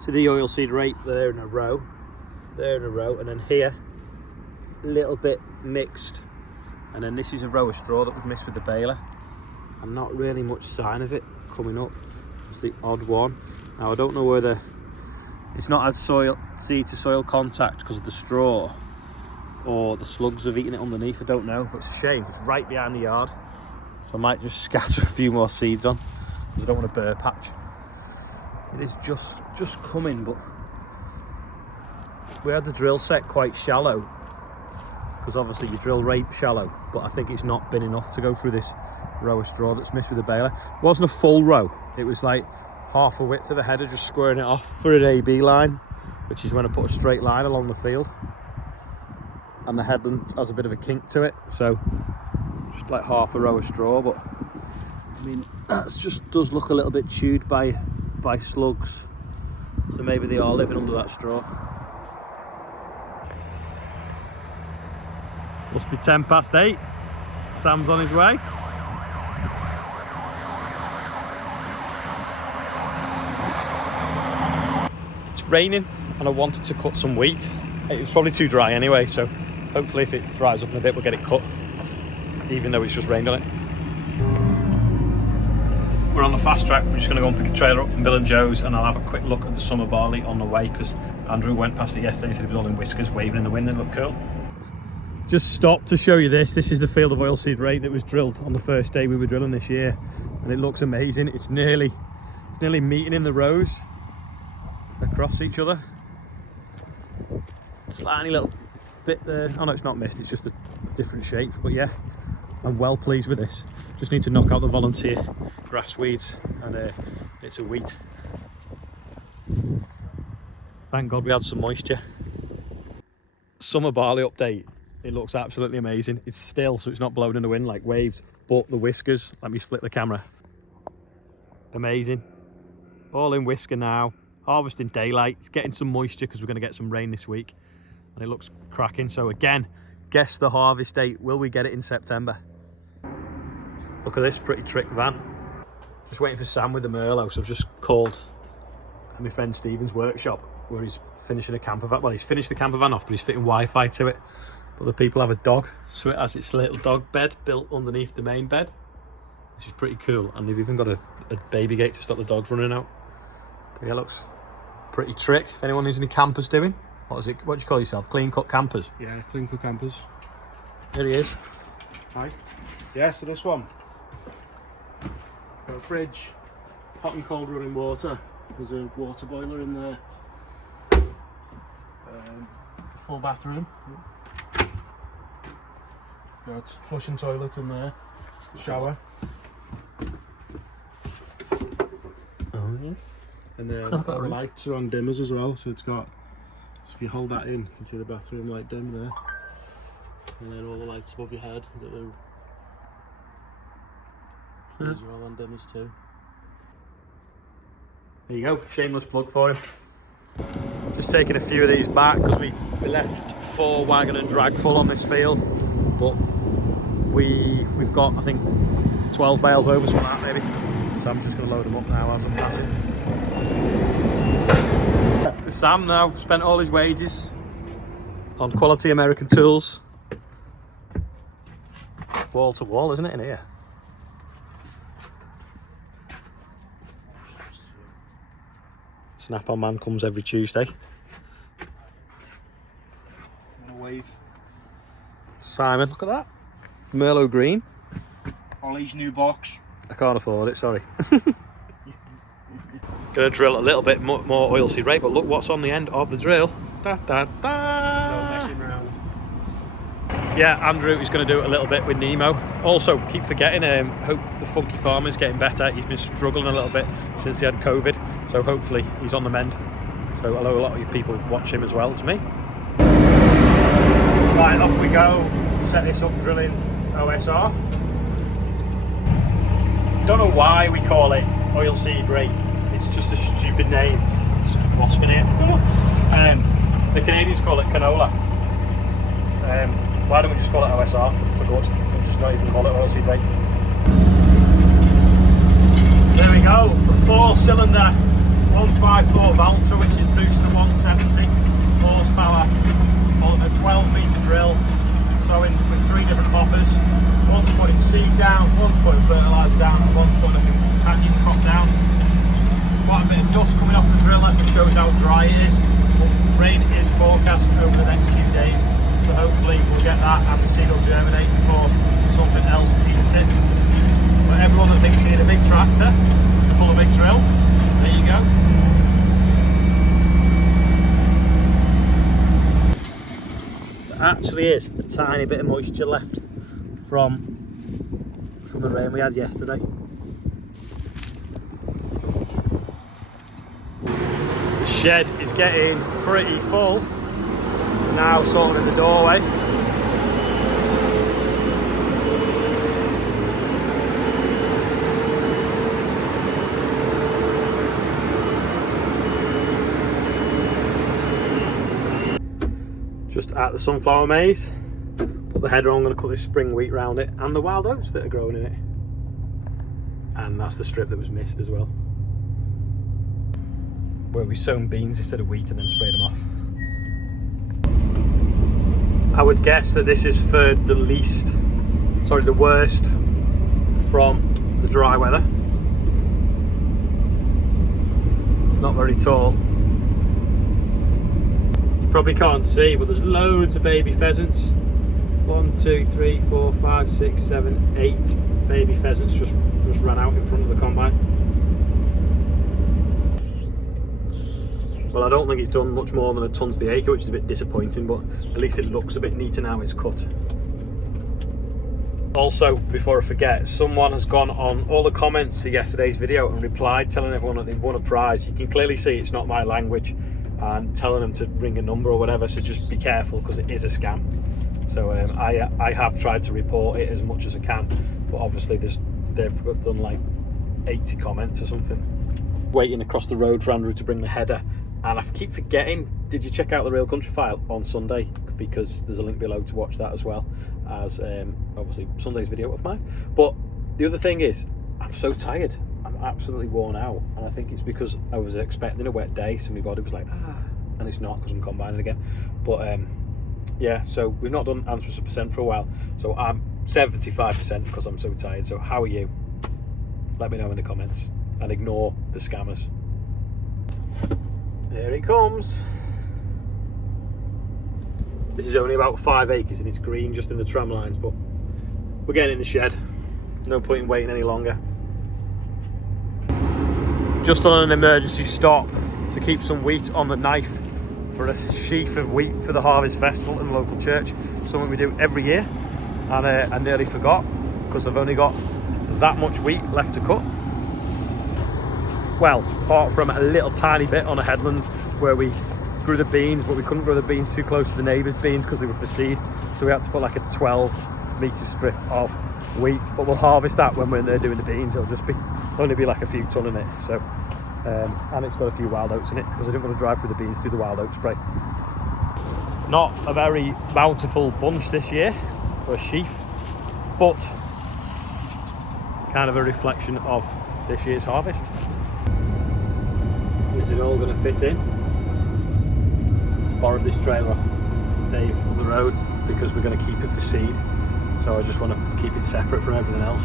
So the oilseed rape there in a row, and then here, a little bit mixed. And then this is a row of straw that was mixed with the baler. And not really much sign of it coming up. It's the odd one. Now I don't know whether it's not had seed to soil contact because of the straw, or the slugs have eaten it underneath, I don't know, but it's a shame. It's right behind the yard. So I might just scatter a few more seeds on, because I don't want a burr patch. It is just coming, but we had the drill set quite shallow, because obviously you drill rape shallow, but I think it's not been enough to go through this row of straw that's mixed with the baler. It wasn't a full row, it was like half a width of the header, just squaring it off for an AB line, which is when I put a straight line along the field. And the headland has a bit of a kink to it, so just like half a row of straw. But I mean, that just does look a little bit chewed by slugs, so maybe they are living under that straw. Must be 8:10. Sam's on his way. It's raining and I wanted to cut some wheat. It was probably too dry anyway, so hopefully if it dries up in a bit we'll get it cut, even though it's just rained on it. We're on the fast track. We're just going to go and pick a trailer up from Bill and Joe's, and I'll have a quick look at the summer barley on the way, because Andrew went past it yesterday and said it was all in whiskers waving in the wind and it looked cool. Just stopped to show you this. This is the field of oilseed rape that was drilled on the first day we were drilling this year, and it looks amazing. It's nearly meeting in the rows across each other. Slightly little bit there. Oh no, it's not missed, it's just a different shape. But yeah, I'm well pleased with this. Just need to knock out the volunteer grass weeds and it's a wheat. Thank God we had some moisture. Summer barley update. It looks absolutely amazing. It's still, so it's not blowing in the wind like waves, but the whiskers, let me split the camera. Amazing. All in whisker now. Harvesting daylight. It's getting some moisture because we're going to get some rain this week. And it looks cracking. So again, guess the harvest date. Will we get it in September? Look at this pretty trick van. Just waiting for Sam with the Merlot. So I've just called my friend Stephen's workshop where he's finishing a camper van. Well, he's finished the camper van off, but he's fitting Wi-Fi to it. But the people have a dog, so it has its little dog bed built underneath the main bed, which is pretty cool. And they've even got a baby gate to stop the dogs running out. But yeah, looks pretty trick. If anyone needs any campers doing, what do you call yourself? Clean cut campers? Yeah, clean cut campers. There he is. Hi. Yeah, so this one, got a fridge, hot and cold running water. There's a water boiler in there. Full bathroom. Got flushing toilet in there. Shower. Oh yeah. And then the lights are on dimmers as well, so it's got, so if you hold that in, you can see the bathroom light dim there. And then all the lights above your head, you've got these are all on dimmers too. There you go, shameless plug for him. Just taking a few of these back because we left 4 wagon and drag full on this field, but we've got, I think, 12 bales over, something like that maybe. So I'm just going to load them up now as I'm passing. Sam now spent all his wages on quality American tools. Wall to wall, isn't it, in here? Snap-on man comes every Tuesday. Wave. Simon, look at that. Merlot green. Ollie's new box. I can't afford it, sorry. Gonna drill a little bit more oilseed rape, but look what's on the end of the drill. Da, da, da. No messing around. Yeah, Andrew is going to do it a little bit with Nemo. Also, keep forgetting, hope the funky farmer's getting better. He's been struggling a little bit since he had COVID, so hopefully he's on the mend. So I know a lot of you people watch him as well as me. Right, off we go. Set this up drilling OSR. Don't know why we call it oilseed rape. It's just a stupid name. It's just wasp in it. The Canadians call it canola. Why don't we just call it OSR for good? We'll just not even call it oilseed rape. There we go. The 4-cylinder 154 Valtra, which is boost to 170 horsepower, on a 12-metre drill, so with 3 different hoppers. One's putting seed down, one's putting fertiliser down, and one's putting a companion crop down. Quite a bit of dust coming off the drill, that just shows how dry it is. But rain is forecast over the next few days, so hopefully we'll get that and the seed will germinate before something else eats it. But everyone that thinks you need a big tractor to pull a big drill, there you go. There actually is a tiny bit of moisture left from the rain we had yesterday. The shed is getting pretty full now, sort of in the doorway. Just at the sunflower maze. Put the header on, I'm going to cut this spring wheat round it, and the wild oats that are growing in it. And that's the strip that was missed as well, where we sown beans instead of wheat and then sprayed them off. I would guess that this is for the worst from the dry weather. It's not very tall. You probably can't see, but there's loads of baby pheasants. 1, 2, 3, 4, 5, 6, 7, 8 baby pheasants just ran out in front of the combine. Well, I don't think it's done much more than a ton to the acre, which is a bit disappointing, but at least it looks a bit neater now it's cut. Also, before I forget, someone has gone on all the comments to yesterday's video and replied telling everyone that they've won a prize. You can clearly see it's not my language, and telling them to ring a number or whatever, so just be careful because it is a scam. So I have tried to report it as much as I can, but obviously they've done like 80 comments or something. Waiting across the road for Andrew to bring the header, and I keep forgetting, did you check out the Real Countryfile on Sunday? Because there's a link below to watch that, as well as obviously Sunday's video of mine. But the other thing is, I'm so tired, I'm absolutely worn out, and I think it's because I was expecting a wet day, so my body was like, and it's not because I'm combining again. But yeah, so we've not done answer us a percent for a while, so I'm 75% because I'm so tired. So how are you? Let me know in the comments, and ignore the scammers. There it comes. This is only about 5 acres and it's green just in the tram lines, but we're getting in the shed. No point in waiting any longer. Just on an emergency stop to keep some wheat on the knife for a sheaf of wheat for the Harvest Festival in the local church. Something we do every year, and I nearly forgot because I've only got that much wheat left to cut. Well, apart from a little tiny bit on a headland where we grew the beans, but we couldn't grow the beans too close to the neighbours' beans because they were for seed, so we had to put like a 12-metre strip of wheat. But we'll harvest that when we're in there doing the beans. It'll just only be like a few ton in it. So and it's got a few wild oats in it because I didn't want to drive through the beans through the wild oat spray. Not a very bountiful bunch this year, or a sheaf, but kind of a reflection of this year's harvest. Is it all going to fit in? Borrowed this trailer off Dave up the road because we're going to keep it for seed, so I just want to keep it separate from everything else.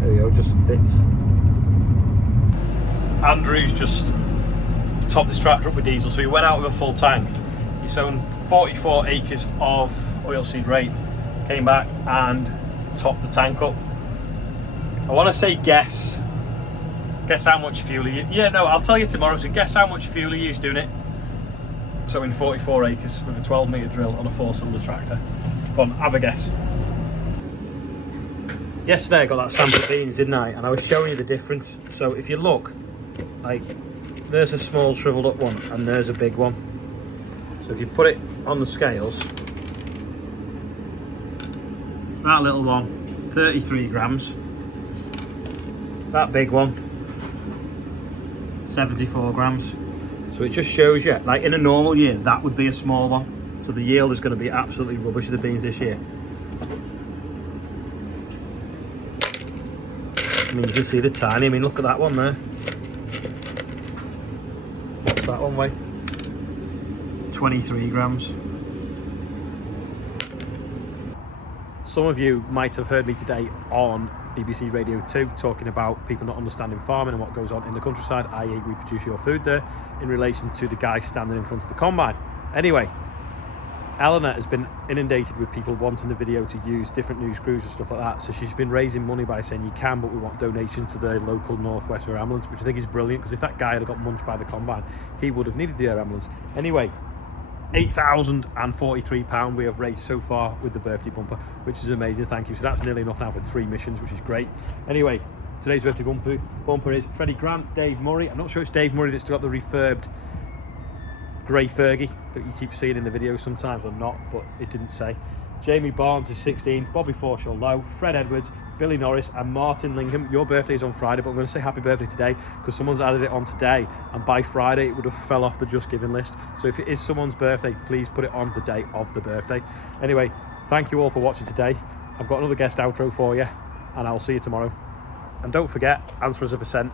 There we go, just fits. Andrew's just topped this tractor up with diesel, so he went out with a full tank. He sown 44 acres of oilseed rape, came back and topped the tank up. I want to say guess how much fuel he used. Yeah, no, I'll tell you tomorrow. So guess how much fuel he used doing it. So in 44 acres with a 12-metre drill on a 4-cylinder tractor. Come on, have a guess. Yesterday I got that sample of beans, didn't I? And I was showing you the difference. So if you look, like, there's a small shriveled up one and there's a big one. So if you put it on the scales, that little one, 33 grams. That big one, 74 grams. So it just shows you, like in a normal year, that would be a small one. So the yield is going to be absolutely rubbish of the beans this year. I mean, you can see the tiny, I mean, look at that one there. What's that one weigh? 23 grams. Some of you might have heard me today on BBC Radio 2 talking about people not understanding farming and what goes on in the countryside, i.e. we produce your food there, in relation to the guy standing in front of the combine. Anyway, Eleanor has been inundated with people wanting the video to use different news crews and stuff like that, so she's been raising money by saying you can, but we want donations to the local North West Air Ambulance, which I think is brilliant, because if that guy had got munched by the combine, he would have needed the air ambulance. Anyway, £8,043 we have raised so far with the birthday bumper, which is amazing, thank you. So that's nearly enough now for 3 missions, which is great. Anyway, today's birthday bumper is Freddie Grant, Dave Murray. I'm not sure it's Dave Murray that's got the refurbed grey Fergie that you keep seeing in the videos sometimes or not, but it didn't say. Jamie Barnes is 16, Bobby Forshaw Low, Fred Edwards, Billy Norris and Martin Lingham. Your birthday is on Friday, but I'm going to say happy birthday today because someone's added it on today, and by Friday it would have fell off the Just Giving list. So if it is someone's birthday, please put it on the day of the birthday. Anyway, thank you all for watching today. I've got another guest outro for you, and I'll see you tomorrow. And don't forget, answer us a percent.